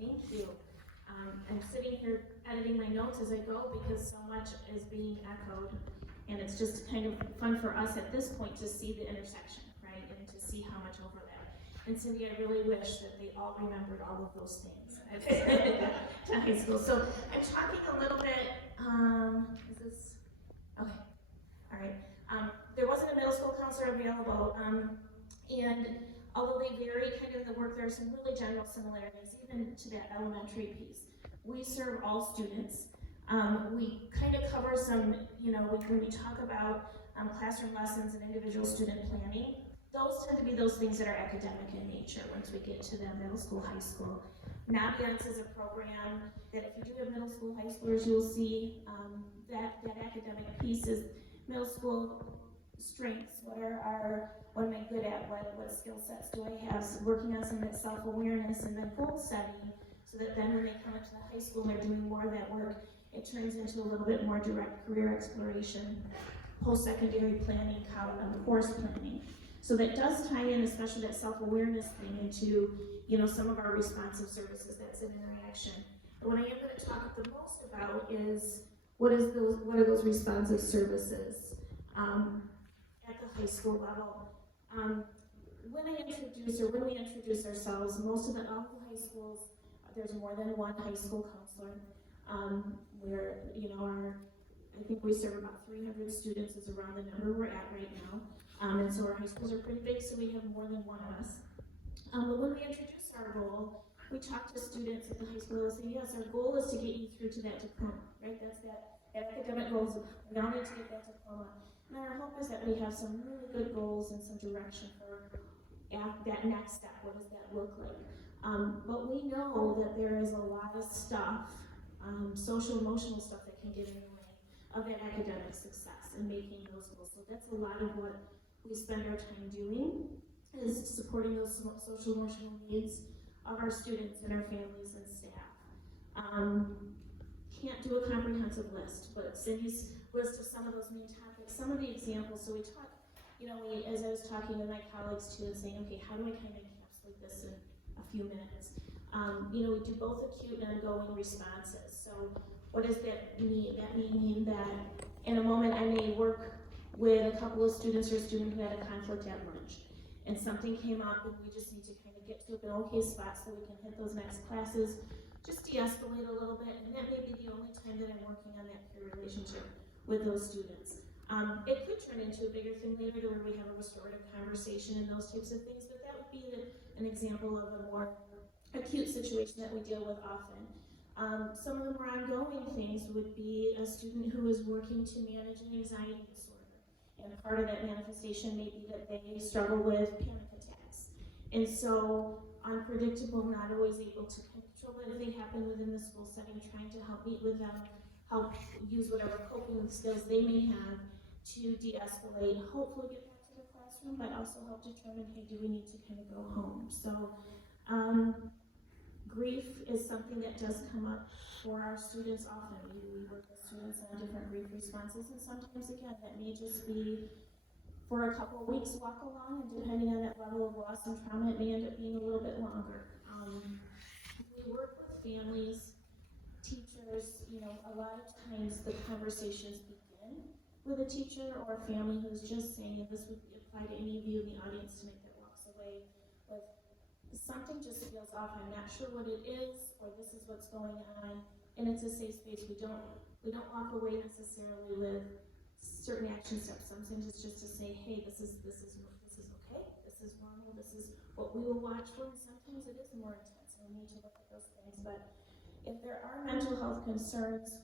Thank you. I'm sitting here editing my notes as I go because so much is being echoed, and it's just kind of fun for us at this point to see the intersection, right, and to see how much overlap. And Cindy, I really wish that they all remembered all of those things to high school. So I'm talking a little bit, is this, okay, all right. There wasn't a middle school counselor available, and although they vary kind of in the work, there are some really general similarities, even to that elementary piece. We serve all students. We kind of cover some, when we talk about classroom lessons and individual student planning, those tend to be those things that are academic in nature once we get to the middle school, high school. Naviance is a program that if you do have middle school, high schoolers, you'll see that academic piece is middle school strengths. What am I good at? What skill sets do I have? So working on some of that self-awareness and then goal setting, so that then when they come into the high school and they're doing more of that work, it turns into a little bit more direct career exploration, post-secondary planning, course planning. So that does tie in, especially that self-awareness thing, into some of our responsive services. That's an interaction. But what I am going to talk the most about is what are those responsive services at the high school level. When we introduce ourselves, most of all the high schools, there's more than one high school counselor. Where I think we serve about 300 students is around the number we're at right now. And so our high schools are pretty big, so we have more than one of us. But when we introduce our role, we talk to students at the high school and say, yes, our goal is to get you through to that diploma, right? That's that academic goals. We all need to get that diploma. And our hope is that we have some really good goals and some direction for that next step. What does that look like? But we know that there is a lot of stuff, social, emotional stuff that can get in the way of that academic success and making those goals. So that's a lot of what we spend our time doing, is supporting those social, emotional needs of our students and our families and staff. Can't do a comprehensive list, but Cindy's list of some of those main topics, some of the examples. So we talk, as I was talking to my colleagues too, and saying, okay, how do I kind of encapsulate this in a few minutes? We do both acute and ongoing responses. So what does that mean? That may mean that in a moment I may work with a couple of students or a student who had a conflict at lunch, and something came up and we just need to kind of get to an okay spot so we can hit those next classes, just de-escalate a little bit, and that may be the only time that I'm working on that peer relationship with those students. It could turn into a bigger thing later where we have a restorative conversation and those types of things, but that would be an example of a more acute situation that we deal with often. Some of the more ongoing things would be a student who is working to manage an anxiety disorder. And part of that manifestation may be that they struggle with panic attacks. And so unpredictable, not always able to control it if they happen within the school setting, trying to help meet with them, help use whatever coping skills they may have to de-escalate, hopefully get back to the classroom, but also help determine, hey, do we need to kind of go home? So grief is something that does come up for our students often. We work with students on different grief responses, and sometimes, again, that may just be for a couple of weeks walk along, and depending on that level of loss and trauma, it may end up being a little bit longer. We work with families, teachers, a lot of times the conversations begin with a teacher or a family who's just saying, and this would apply to any of you in the audience to make that walks away with, something just feels off. I'm not sure what it is, or this is what's going on, and it's a safe space. We don't walk away necessarily with certain action steps. Sometimes it's just to say, hey, this is okay, this is normal, this is what we will watch for. And sometimes it is more intense, and we need to look at those things. But if there are mental health concerns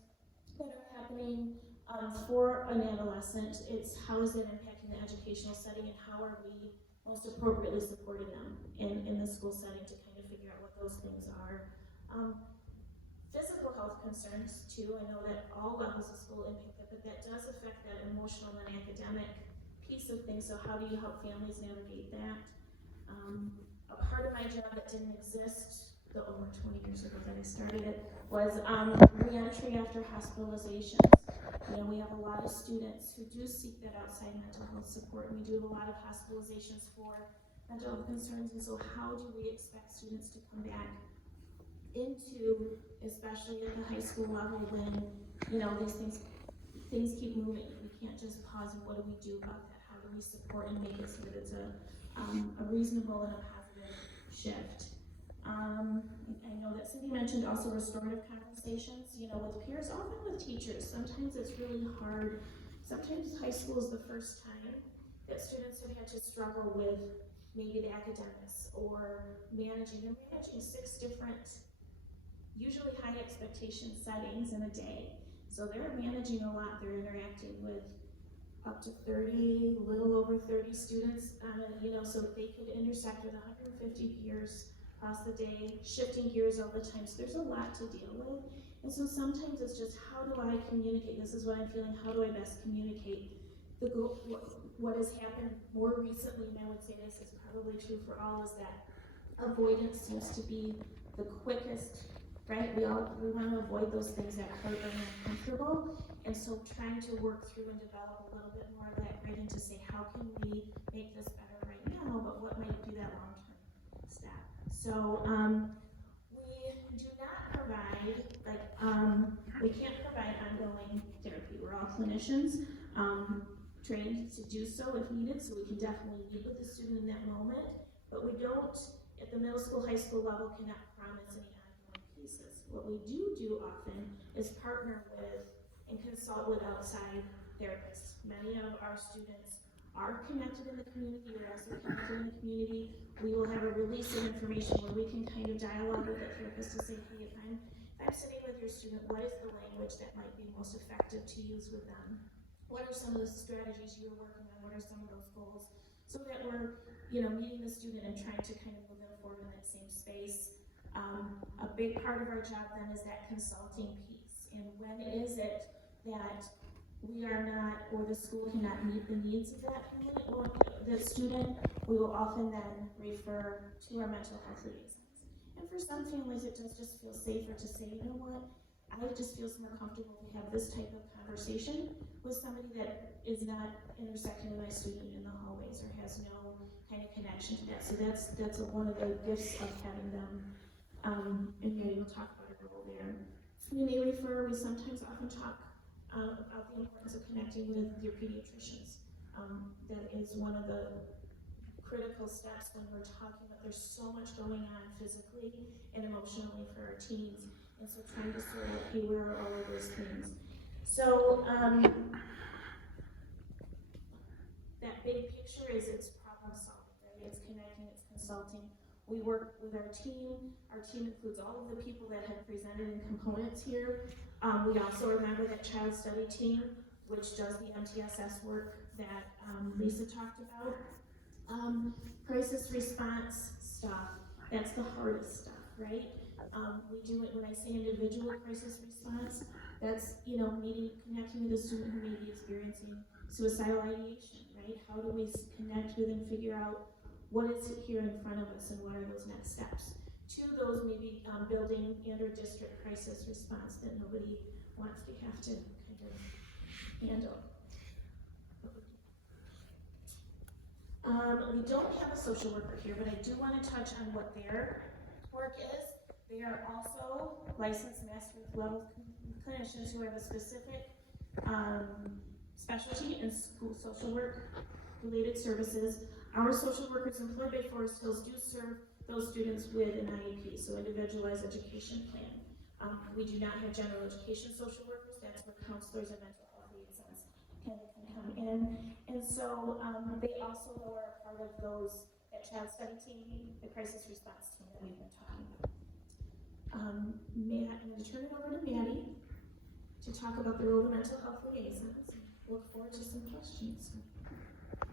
that are happening for an adolescent, it's how is it impacting the educational setting, and how are we most appropriately supporting them in the school setting to kind of figure out what those things are. Physical health concerns too, I know that all levels of school impact that, but that does affect that emotional and academic piece of things, so how do you help families navigate that? A part of my job that didn't exist the over 20 years ago that I started it was re-entry after hospitalizations. We have a lot of students who do seek that outside mental health support, and we do have a lot of hospitalizations for mental health concerns, and so how do we expect students to come back into, especially at the high school level when, you know, these things keep moving. We can't just pause and what do we do about that? How do we support and make it so that it's a reasonable and a positive shift? I know that Cindy mentioned also restorative conversations, you know, with peers, often with teachers. Sometimes it's really hard. Sometimes high school is the first time that students have had to struggle with maybe the academics or managing. They're managing 6 different, usually high expectation settings in a day. So they're managing a lot. They're interacting with up to 30, a little over 30 students, you know, so they could intersect with 150 peers across the day, shifting gears all the time. So there's a lot to deal with. And so sometimes it's just, how do I communicate? This is what I'm feeling. How do I best communicate what has happened more recently? And I would say this is probably true for all, is that avoidance seems to be the quickest, right? We want to avoid those things that hurt or are uncomfortable. And so trying to work through and develop a little bit more of that grading to say, how can we make this better right now, but what might be that long-term step? So we do not provide, we can't provide ongoing therapy. We're all clinicians, trained to do so if needed, so we can definitely meet with the student in that moment, but we don't, at the middle school, high school level, cannot promise any ongoing pieces. What we do often is partner with and consult with outside therapists. Many of our students are connected in the community, or as they're connected in the community, we will have a release of information where we can kind of dialogue with the therapist to say, hey, if I'm sitting with your student, what is the language that might be most effective to use with them? What are some of the strategies you're working on? What are some of those goals? So that we're, you know, meeting the student and trying to kind of move them forward in that same space. A big part of our job then is that consulting piece. And when is it that we are not, or the school cannot meet the needs of that the student, we will often then refer to our mental health liaisons. And for some families, it does just feel safer to say, you know what, I just feel more comfortable to have this type of conversation with somebody that is not intersecting with my student in the hallways or has no kind of connection to that. So that's one of the gifts of having them, and maybe we'll talk about a role there. We may refer, we sometimes often talk about the importance of connecting with your pediatricians. That is one of the critical steps when we're talking about there's so much going on physically and emotionally for our teens. And so trying to sort of, hey, where are all of those things? So that big picture is it's problem solving, right? It's connecting, it's consulting. We work with our team. Our team includes all of the people that have presented in components here. We also remember that child study team, which does the MTSS work that Lisa talked about. Crisis response stuff, that's the hardest stuff, right? We do it, when I say individual crisis response, that's, you know, connecting with a student who may be experiencing suicidal ideation, right? How do we connect with and figure out what is here in front of us and what are those next steps? Two of those maybe building and or district crisis response that nobody wants to have to kind of handle. We don't have a social worker here, but I do want to touch on what their work is. They are also licensed master level clinicians who have a specific specialty in school social work related services. Our social workers employed by Forest Hills do serve those students with an IEP, so individualized education plan. We do not have general education social workers. That's where counselors and mental health liaisons can come in. And so they also are a part of that child study team, the crisis response team that we've been talking about. I'm going to turn it over to Maddie to talk about the role of mental health liaisons. Look forward to some questions.